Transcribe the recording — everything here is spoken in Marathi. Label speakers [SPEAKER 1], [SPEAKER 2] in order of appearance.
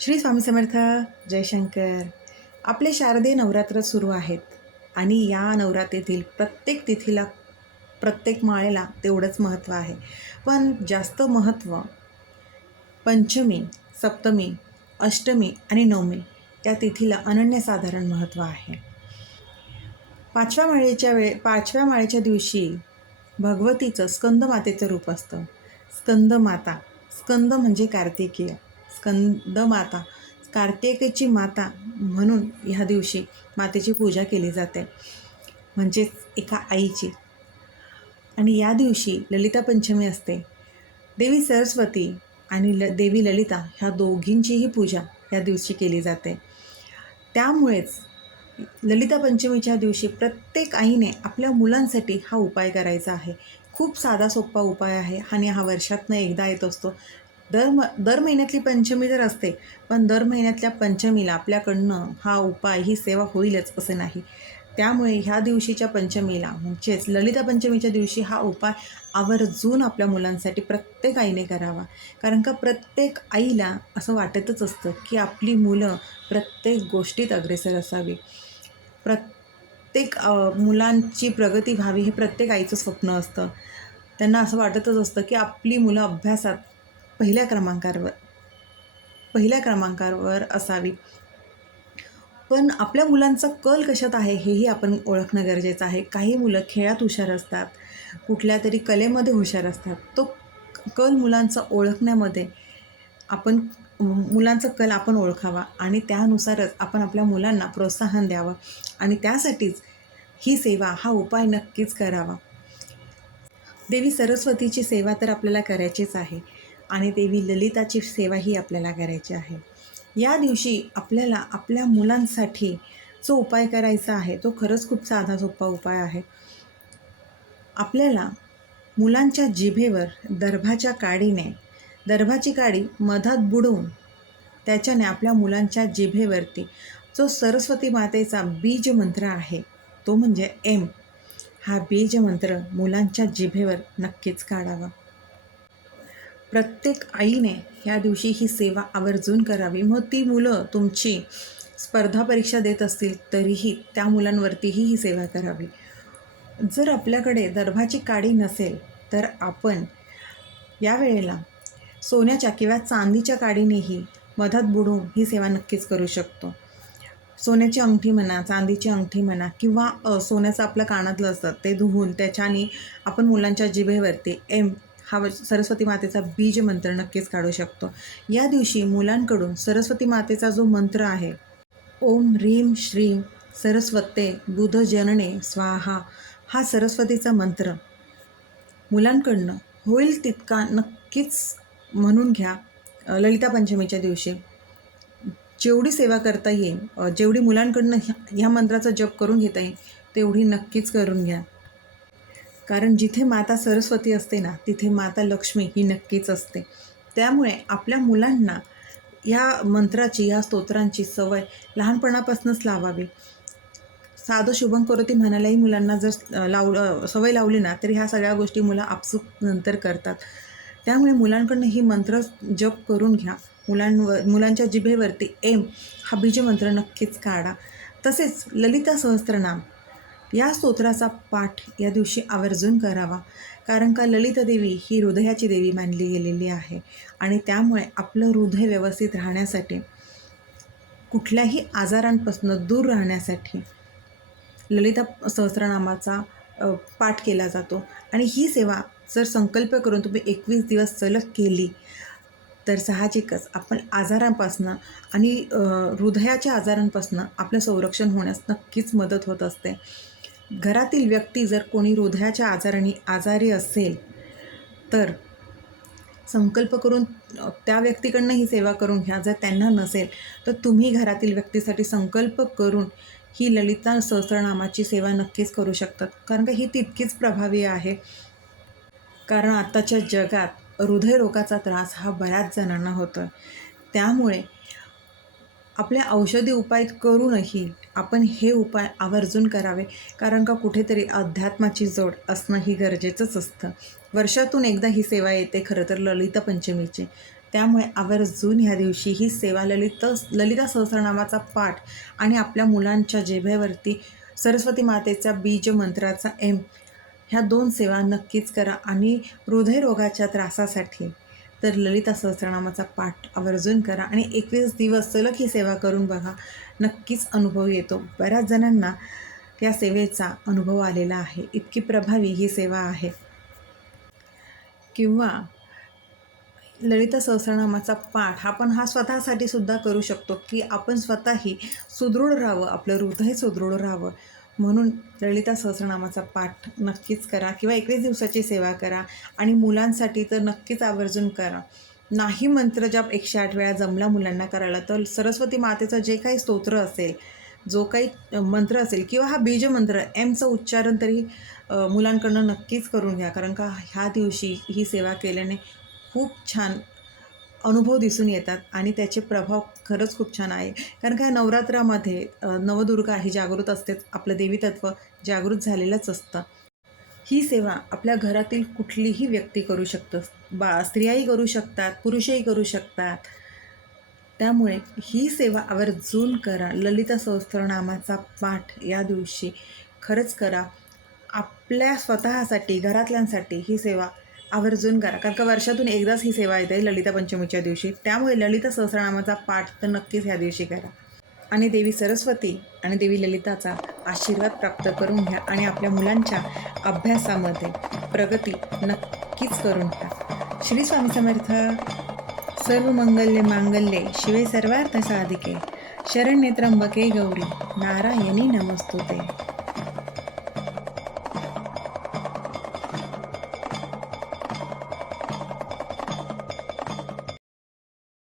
[SPEAKER 1] श्री स्वामी समर्थ जयशंकर आपले शारदीय नवरात्र सुरू आहेत आणि या नवरात्रीतील प्रत्येक तिथीला प्रत्येक माळेला तेवढंच महत्त्व आहे. पण जास्त महत्त्व पंचमी सप्तमी अष्टमी आणि नवमी या तिथीला अनन्यसाधारण महत्त्व आहे. पाचव्या माळेच्या वेळे पाचव्या माळेच्या दिवशी भगवतीचं स्कंदमातेचं रूप असतं. स्कंदमाता स्कंद म्हणजे कार्तिकीय. स्कंद माता कार्तिकेची माता म्हणून ह्या दिवशी मातेची पूजा केली जाते. म्हणजेच एका आईची. आणि या दिवशी ललिता पंचमी असते. देवी सरस्वती आणि ल देवी ललिता ह्या दोघींचीही पूजा या दिवशी केली जाते. त्यामुळेच ललिता पंचमीच्या दिवशी प्रत्येक आईने आपल्या मुलांसाठी हा उपाय करायचा आहे. खूप साधा सोपा उपाय आहे आणि हा वर्षातनं एकदा येत असतो. दर म दर महिन्यातली पंचमी तर असते पण दर महिन्यातल्या पंचमीला आपल्याकडनं हा उपाय ही सेवा होईलच असे नाही. त्यामुळे ह्या दिवशीच्या पंचमीला म्हणजेच ललिता पंचमीच्या दिवशी हा उपाय आवर्जून आपल्या मुलांसाठी प्रत्येक आईने करावा. कारण का प्रत्येक आईला असं वाटतच असतं की आपली मुलं प्रत्येक गोष्टीत अग्रेसर असावी. प्रत्येक मुलांची प्रगती व्हावी हे प्रत्येक आईचं स्वप्न असतं. त्यांना असं वाटतच असतं की आपली मुलं अभ्यासात पहिल्या क्रमांकावर पहिल्या क्रमांकावर असावी. पण आपल्या मुलांचा कल कशात आहे हेही आपण ओळखणं गरजेचं आहे. काही मुलं खेळात हुशार असतात कुठल्या तरी कलेमध्ये हुशार असतात. तो कल मुलांचा ओळखण्यामध्ये आपण मुलांचा कल आपण ओळखावा आणि त्यानुसारच आपण आपल्या मुलांना प्रोत्साहन द्यावं आणि त्यासाठीच ही सेवा हा उपाय नक्कीच करावा. देवी सरस्वतीची सेवा तर आपल्याला करायचीच आहे. आणि देवी ललिताची सेवाही आपल्याला करायची आहे. या दिवशी आपल्याला आपल्या मुलांसाठी जो उपाय करायचा आहे तो खरंच खूप साधा सोपा उपाय आहे. आपल्याला मुलांच्या जिभेवर दर्भाच्या काडीने दर्भाची काडी मधात बुडवून त्याच्याने आपल्या मुलांच्या जिभेवरती जो सरस्वती मातेचा बीज मंत्र आहे तो म्हणजे एम हा बीज मंत्र मुलांच्या जिभेवर नक्कीच काढावा. प्रत्येक आईने ह्या दिवशी ही सेवा आवर्जून करावी. मग ती मुलं तुमची स्पर्धा परीक्षा देत असतील तरीही त्या मुलांवरतीही ही सेवा करावी. जर आपल्याकडे दर्भाची काडी नसेल तर आपण यावेळेला सोन्याच्या किंवा चांदीच्या काडीनेही मधात बुडून ही सेवा नक्कीच करू शकतो. सोन्याची अंगठी म्हणा चांदीची अंगठी म्हणा किंवा सोन्याचं आपलं कानातलं असतं ते धुवून त्याच्याने आपण मुलांच्या जिभेवरती एम हा व- सरस्वती मातेचा बीज मंत्र नक्कीच काढू शकतो. या दिवशी मुलांकडून सरस्वती मातेचा जो मंत्र आहे ओम ह्रीम श्रीम सरस्वते बुध जनने स्वाहा हा सरस्वतीचा मंत्र मुलांकडनं होईल तितका नक्कीच म्हणून घ्या. ललिता पंचमीच्या दिवशी जेवढी सेवा करता येईल जेवढी मुलांकडनं ह्या ह्या मंत्राचा जप करून घेता येईल तेवढी नक्कीच करून घ्या. कारण जिथे माता सरस्वती असते ना तिथे माता लक्ष्मी ही नक्कीच असते. त्यामुळे आपल्या मुलांना या मंत्राची या स्तोत्रांची सवय लहानपणापासूनच लावावी. साधं शुभम करोती म्हणायलाही मुलांना जर लाव सवय लावली ना तरी ह्या सगळ्या गोष्टी मुलं आपसूक नंतर करतात. त्यामुळे मुलांकडनं ही मंत्र जप करून घ्या. मुलांवर मुलांच्या जिभेवरती एम हा बीजमंत्र नक्कीच काढा. तसेच ललिता सहस्त्रनाम या स्तोत्राचा पाठ या दिवशी आवर्जून करावा. कारण का ललित देवी ही हृदयाची देवी मानली गेलेली आहे आणि त्यामुळे आपलं हृदय व्यवस्थित राहण्यासाठी कुठल्याही आजारांपासून दूर राहण्यासाठी ललिता सहस्रनामाचा पाठ केला जातो. आणि ही सेवा जर संकल्प करून तुम्ही एकवीस दिवस सलग केली तर साहजिकच आपण आजारांपासनं आणि हृदयाच्या आजारांपासनं आपलं संरक्षण होण्यास नक्कीच मदत होत असते. घरातील व्यक्ती जर कोणी हृदयाच्या आजाराने आजारी असेल तर संकल्प करून त्या व्यक्तीकडनं ही सेवा करून घ्या. जर त्यांना नसेल तर तुम्ही घरातील व्यक्तीसाठी संकल्प करून ही ललिता सहस्रनामाची सेवा नक्कीच करू शकतात. कारण का ही तितकीच प्रभावी आहे. कारण आत्ताच्या जगात हृदयरोगाचा त्रास हा बऱ्याच जणांना होतो त्यामुळे आपले औषधी उपाय करूनही आपण हे उपाय आवर्जून करावे. कारण का कुठेतरी अध्यात्माची जोड असणं ही गरजेचंच असतं. वर्षातून एकदा ही सेवा येते खरं तर ललिता पंचमीची. त्यामुळे आवर्जून ह्या दिवशी ही सेवा ललित ललिता सहस्रनामाचा पाठ आणि आपल्या मुलांच्या जेभेवरती सरस्वती मातेचा बीज मंत्राचा एम ह्या दोन सेवा नक्कीच करा आणि हृदयरोगाच्या त्रासासाठी तर ललिता सहस्रनामाचा पाठ आवर्जून करा आणि एकवीस दिवस सलग ही सेवा करून बघा. नक्कीच अनुभव येतो. बऱ्याच जणांना या सेवेचा अनुभव आलेला आहे. इतकी प्रभावी ही सेवा आहे. किंवा ललिता सहस्रनामाचा पाठ आपण हा स्वतःसाठी सुद्धा करू शकतो की आपण स्वतःही सुदृढ राहावं. आपलं हृदय सुदृढ राहावं. म्हणून ललिता सहस्रनामाचा पाठ नक्कीच करा किंवा एकवीस दिवसाची सेवा करा आणि मुलांसाठी तर नक्कीच आवर्जून करा. नाही मंत्र जप एकशे आठ वेळा जमला मुलांना करायला तर सरस्वती मातेचं जे काही स्तोत्र असेल जो काही मंत्र असेल किंवा हा बीजमंत्र एमचं उच्चारण तरी मुलांकडनं नक्कीच करून घ्या. कारण का ह्या दिवशी ही सेवा केल्याने खूप छान अनुभव दिसून येतात आणि त्याचे प्रभाव खरंच खूप छान आहे. कारण काय नवरात्रामध्ये नवदुर्गा ही जागृत असतेच आपलं देवीतत्व जागृत झालेलंच असतं. ही सेवा आपल्या घरातील कुठलीही व्यक्ती करू शकतो. बा स्त्रियाही करू शकतात पुरुषही करू शकतात. त्यामुळे ही सेवा आवर्जून करा. ललिता सहस्त्रनामाचा पाठ या दिवशी खरंच करा. आपल्या स्वतःसाठी घरातल्यांसाठी ही सेवा आवर्जून करा. कारण का वर्षातून एकदाच ही सेवा येते ललिता पंचमीच्या दिवशी. त्यामुळे ललिता सहस्रनामाचा पाठ तर नक्कीच ह्या दिवशी करा. आणि देवी सरस्वती आणि देवी ललिताचा आशीर्वाद प्राप्त करून घ्या आणि आपल्या मुलांच्या अभ्यासामध्ये प्रगती नक्कीच करून घ्या श्री स्वामी समर्थ. सर्व मंगल्य मांगल्ये शिवे सर्वार्थ साधिके. शरण्य त्र्यंबके गौरी. नारायणी नमस्तुते.